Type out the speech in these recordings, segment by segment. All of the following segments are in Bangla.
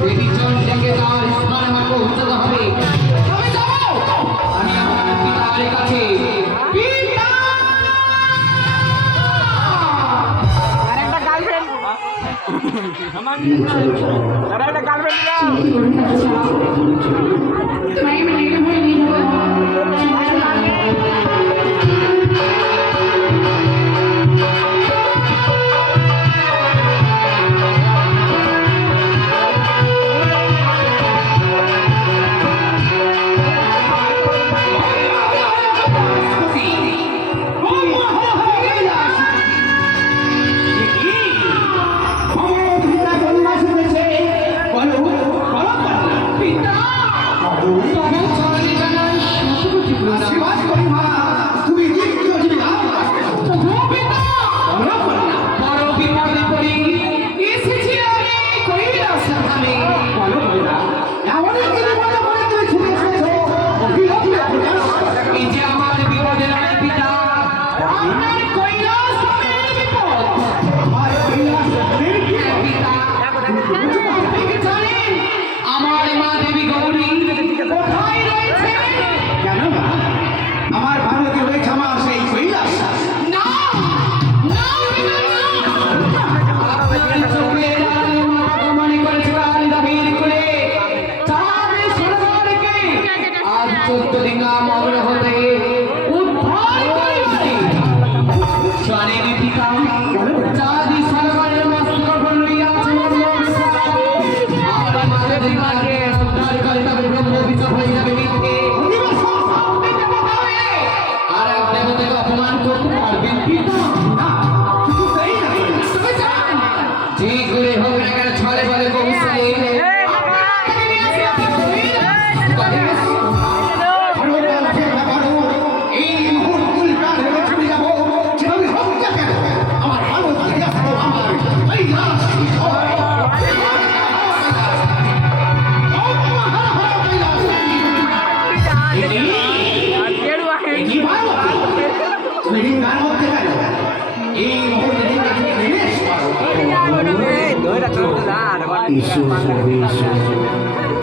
দেবী চণ্ডীকে তার স্থান আমার পৌঁছাতে হবে। তবে যাবো আমি আমার পিতার কাছে। পিতা! আরেকটা গার্লফ্রেন্ড আরেকটা গার্লফ্রেন্ড तुम्हारी मैंने हुई नहीं हो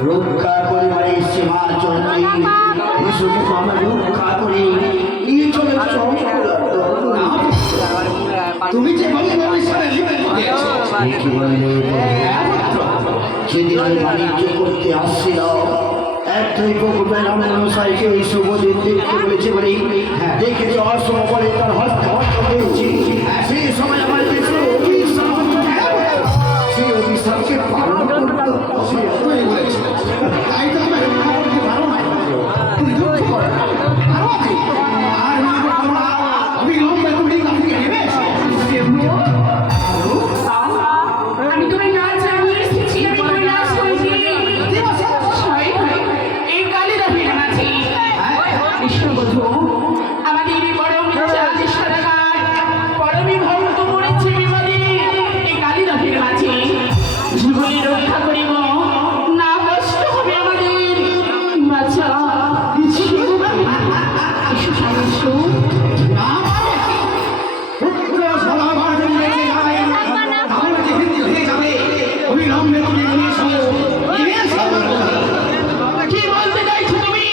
রক্ষা করে সীমার চলতে রক্ষা করে তুমি যে সেদিন আমি বাণিজ্য করতে আসছিলাম একটাই মশাইকে ওই শুভদিন দেখতে বলেছে বলে দেখেছি অসময় বলে তার হস্তে হস্ত পেয়েছি সেই সময় আমার সেই অভিশাপকে পালন করতে তাই তো আমি তোমার না জানিয়ে এসেছি আমি কৈলাস হয়েছি এই কালিদা ফিরে আছি বিশ্ববধূ আমাদের বড় মির্জাজ সদাগর পরমী ভক্ত মরেছে বিপদে এই কালিদা ফিরে আছি জীবনে রক্ষা করিব না কষ্ট হবে আমাদের বাচ্চা কি বলতে চাইছো তুমি?